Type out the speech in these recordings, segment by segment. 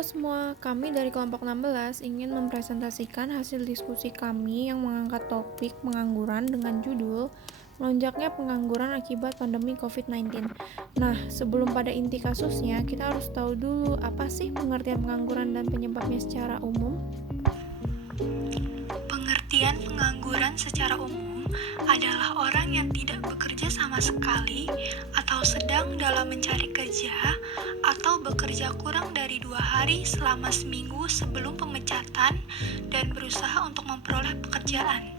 Halo semua, kami dari kelompok 16 ingin mempresentasikan hasil diskusi kami yang mengangkat topik pengangguran dengan judul Melonjaknya Pengangguran Akibat Pandemi COVID-19. Nah, sebelum pada inti kasusnya, kita harus tahu dulu apa sih pengertian pengangguran dan penyebabnya secara umum. Pengertian pengangguran secara umum adalah orang yang tidak bekerja sama sekali atau sedang dalam mencari kerja atau bekerja kurang dari 2 hari selama seminggu sebelum pemecatan dan berusaha untuk memperoleh pekerjaan.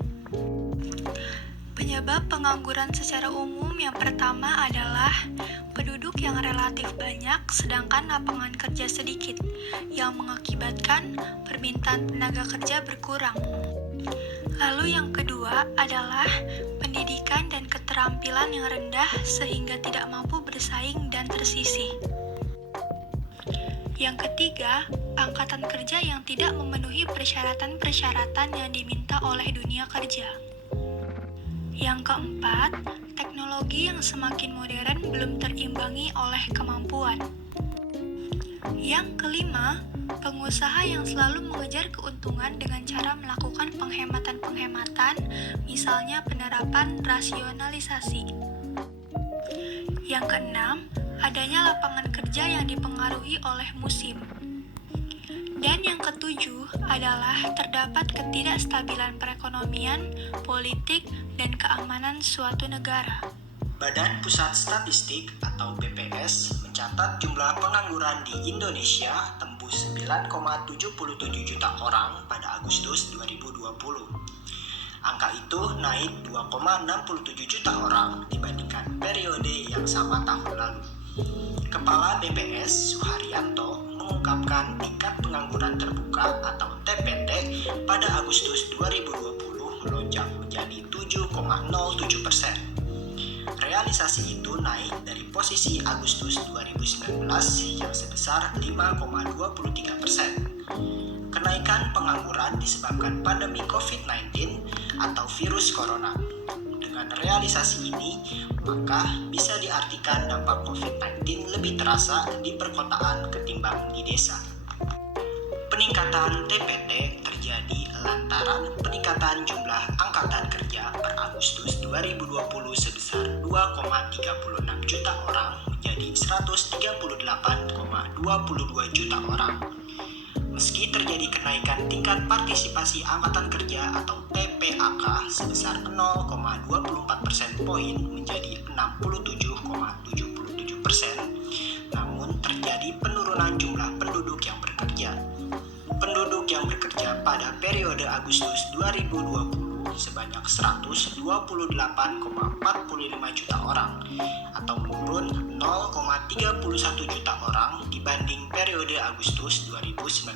Penyebab pengangguran secara umum yang pertama adalah penduduk yang relatif banyak sedangkan lapangan kerja sedikit, yang mengakibatkan permintaan tenaga kerja berkurang. Lalu yang kedua adalah pendidikan dan keterampilan yang rendah sehingga tidak mampu bersaing dan tersisih. Yang ketiga, angkatan kerja yang tidak memenuhi persyaratan-persyaratan yang diminta oleh dunia kerja. Yang keempat, teknologi yang semakin modern belum terimbangi oleh kemampuan. Yang kelima, pengusaha yang selalu mengejar keuntungan dengan cara melakukan penghematan-penghematan, misalnya penerapan rasionalisasi. Yang keenam, adanya lapangan kerja yang dipengaruhi oleh musim. Dan yang ketujuh adalah terdapat ketidakstabilan perekonomian, politik, dan keamanan suatu negara. Badan Pusat Statistik atau BPS mencatat jumlah pengangguran di Indonesia tembus 9,77 juta orang pada Agustus 2020. Angka itu naik 2,67 juta orang dibandingkan periode yang sama tahun lalu. Kepala BPS Suharyanto mengungkapkan tingkat pengangguran terbuka atau TPT pada Agustus 2020 melonjak menjadi 7,07%. Realisasi itu naik dari posisi Agustus 2019 yang sebesar 5,23%. Kenaikan pengangguran disebabkan pandemi COVID-19 atau virus corona. Dengan realisasi ini, maka bisa diartikan dampak COVID-19 lebih terasa di perkotaan ketimbang di desa. Peningkatan TPT terjadi lantaran peningkatan jumlah angkatan kerja per Agustus 2020 sebesar 2,36 juta orang menjadi 138,22 juta orang. Meski terjadi kenaikan tingkat partisipasi angkatan kerja atau TPAK sebesar 0,24 persen poin menjadi 67,77%, namun terjadi penurunan jumlah penduduk yang bekerja. Penduduk yang bekerja pada periode Agustus 2020 sebanyak 128,45 juta orang atau menurun 0,31 juta orang dibanding periode Agustus 2019.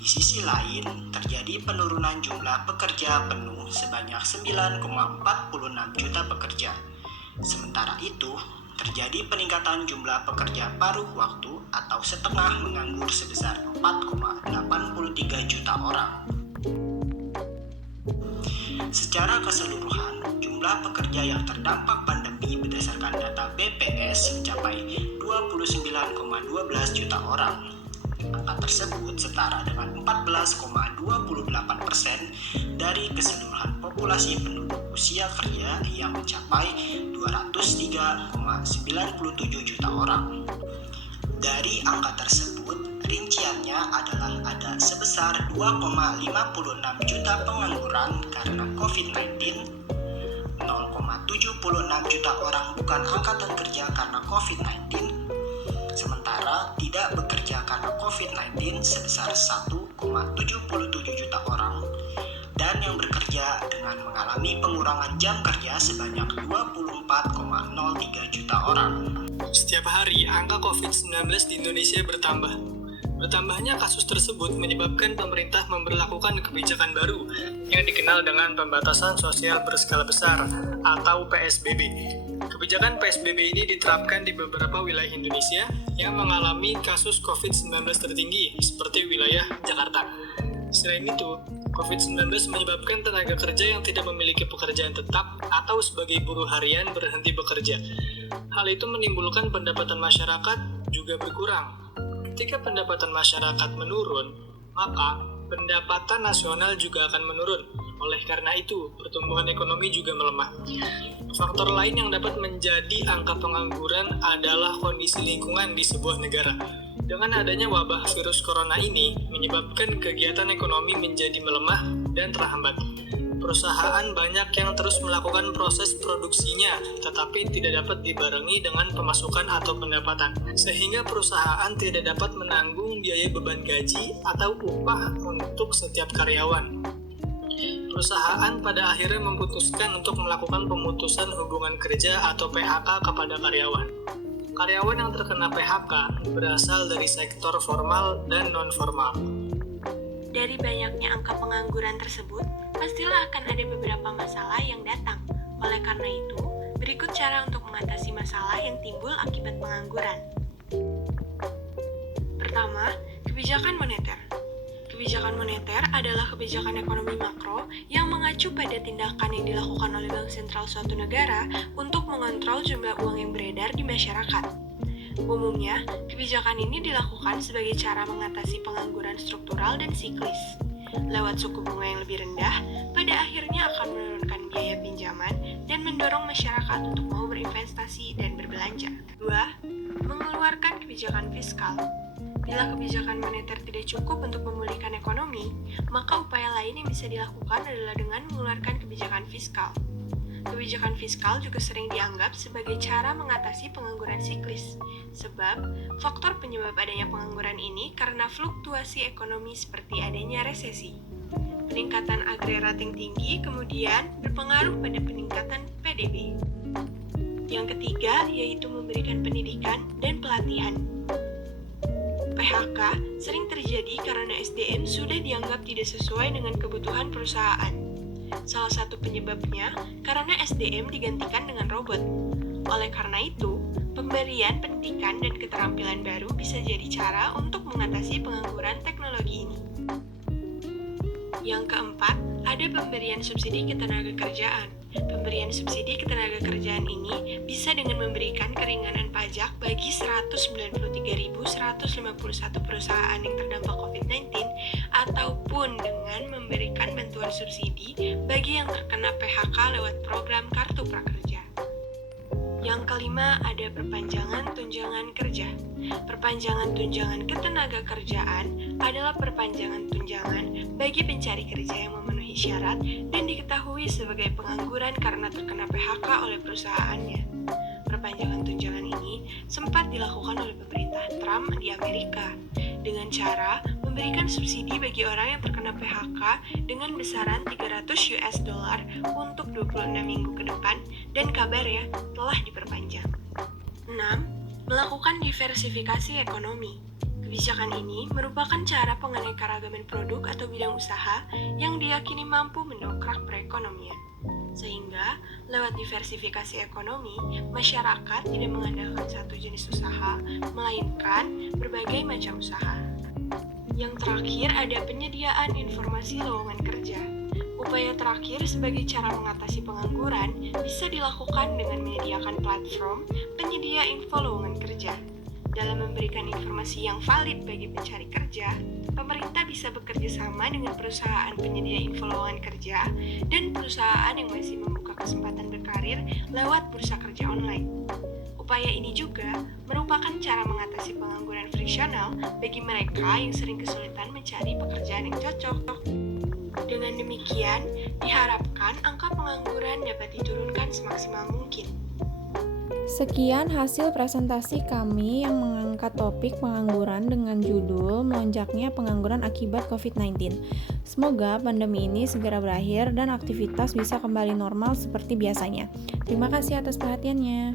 Di sisi lain, terjadi penurunan jumlah pekerja penuh sebanyak 9,46 juta pekerja. Sementara itu, terjadi peningkatan jumlah pekerja paruh waktu atau setengah menganggur sebesar 4,83 juta orang. Secara keseluruhan, jumlah pekerja yang terdampak pandemi berdasarkan data BPS mencapai 29,12 juta orang. Angka tersebut setara dengan 14,28% dari keseluruhan populasi penduduk usia kerja yang mencapai 203,97 juta orang. Dari angka tersebut, rinciannya adalah ada sebesar 2,56 juta pengangguran karena COVID-19, 0,76 juta orang bukan angkatan kerja karena COVID-19, sementara tidak bekerja karena COVID-19 sebesar 1,77 juta orang, dan yang bekerja dengan mengalami pengurangan jam kerja sebanyak 24,03 juta orang. Setiap hari, angka COVID-19 di Indonesia bertambah. Bertambahnya kasus tersebut menyebabkan pemerintah memberlakukan kebijakan baru yang dikenal dengan pembatasan sosial berskala besar atau PSBB. Kebijakan PSBB ini diterapkan di beberapa wilayah Indonesia yang mengalami kasus COVID-19 tertinggi, seperti wilayah Jakarta. Selain itu, COVID-19 menyebabkan tenaga kerja yang tidak memiliki pekerjaan tetap atau sebagai buruh harian berhenti bekerja. Hal itu menimbulkan pendapatan masyarakat juga berkurang. Ketika pendapatan masyarakat menurun, maka pendapatan nasional juga akan menurun. Oleh karena itu, pertumbuhan ekonomi juga melemah. Faktor lain yang dapat menjadi angka pengangguran adalah kondisi lingkungan di sebuah negara. Dengan adanya wabah virus corona ini, menyebabkan kegiatan ekonomi menjadi melemah dan terhambat. Perusahaan banyak yang terus melakukan proses produksinya, tetapi tidak dapat dibarengi dengan pemasukan atau pendapatan, sehingga perusahaan tidak dapat menanggung biaya beban gaji atau upah untuk setiap karyawan. Perusahaan pada akhirnya memutuskan untuk melakukan pemutusan hubungan kerja atau PHK kepada karyawan. Karyawan yang terkena PHK berasal dari sektor formal dan non-formal. Dari banyaknya angka pengangguran tersebut, pastilah akan ada beberapa masalah yang datang. Oleh karena itu, berikut cara untuk mengatasi masalah yang timbul akibat pengangguran. Pertama, kebijakan moneter. Kebijakan moneter adalah kebijakan ekonomi makro yang mengacu pada tindakan yang dilakukan oleh bank sentral suatu negara untuk mengontrol jumlah uang yang beredar di masyarakat. Umumnya, kebijakan ini dilakukan sebagai cara mengatasi pengangguran struktural dan siklis. Lewat suku bunga yang lebih rendah, pada akhirnya akan menurunkan biaya pinjaman dan mendorong masyarakat untuk mau berinvestasi dan berbelanja. 2. Mengeluarkan kebijakan fiskal. Bila kebijakan moneter tidak cukup untuk memulihkan ekonomi, maka upaya lain yang bisa dilakukan adalah dengan mengeluarkan kebijakan fiskal. Kebijakan fiskal juga sering dianggap sebagai cara mengatasi pengangguran siklis, sebab faktor penyebab adanya pengangguran ini karena fluktuasi ekonomi seperti adanya resesi. Peningkatan agreg rating tinggi kemudian berpengaruh pada peningkatan PDB. Yang ketiga yaitu memberikan pendidikan dan pelatihan. PHK sering terjadi karena SDM sudah dianggap tidak sesuai dengan kebutuhan perusahaan. Salah satu penyebabnya karena SDM digantikan dengan robot. Oleh karena itu, pemberian pendidikan dan keterampilan baru bisa jadi cara untuk mengatasi pengangguran teknologi ini. Yang keempat, ada pemberian subsidi ketenagakerjaan. Pemberian subsidi ketenagakerjaan ini bisa dengan memberikan keringanan pajak bagi 193.151 perusahaan yang terdampak COVID-19 ataupun dengan memberikan bantuan subsidi bagi yang terkena PHK lewat program Kartu Prakerja. Yang kelima, ada perpanjangan tunjangan kerja. Perpanjangan tunjangan ketenagakerjaan adalah perpanjangan tunjangan bagi pencari kerja yang memenuhi syarat dan diketahui sebagai pengangguran karena terkena PHK oleh perusahaannya. Perpanjangan tunjangan ini sempat dilakukan oleh pemerintah Trump di Amerika dengan cara memberikan subsidi bagi orang yang terkena PHK dengan besaran $300 untuk 26 minggu ke depan dan kabarnya telah diperpanjang. 6. Melakukan diversifikasi ekonomi. Kebijakan ini merupakan cara penganekaragaman produk atau bidang usaha yang diyakini mampu mendongkrak perekonomian. Sehingga, lewat diversifikasi ekonomi, masyarakat tidak mengandalkan satu jenis usaha, melainkan berbagai macam usaha. Yang terakhir ada penyediaan informasi lowongan kerja. Upaya terakhir sebagai cara mengatasi pengangguran bisa dilakukan dengan menyediakan platform penyedia info lowongan kerja. Dalam memberikan informasi yang valid bagi pencari kerja, pemerintah bisa bekerja sama dengan perusahaan penyedia info lowongan kerja dan perusahaan yang masih membuka kesempatan berkarir lewat bursa kerja online. Upaya ini juga merupakan cara mengatasi pengangguran friksional bagi mereka yang sering kesulitan mencari pekerjaan yang cocok. Dengan demikian, diharapkan angka pengangguran dapat diturunkan semaksimal mungkin. Sekian hasil presentasi kami yang mengangkat topik pengangguran dengan judul Melonjaknya Pengangguran Akibat COVID-19. Semoga pandemi ini segera berakhir dan aktivitas bisa kembali normal seperti biasanya. Terima kasih atas perhatiannya.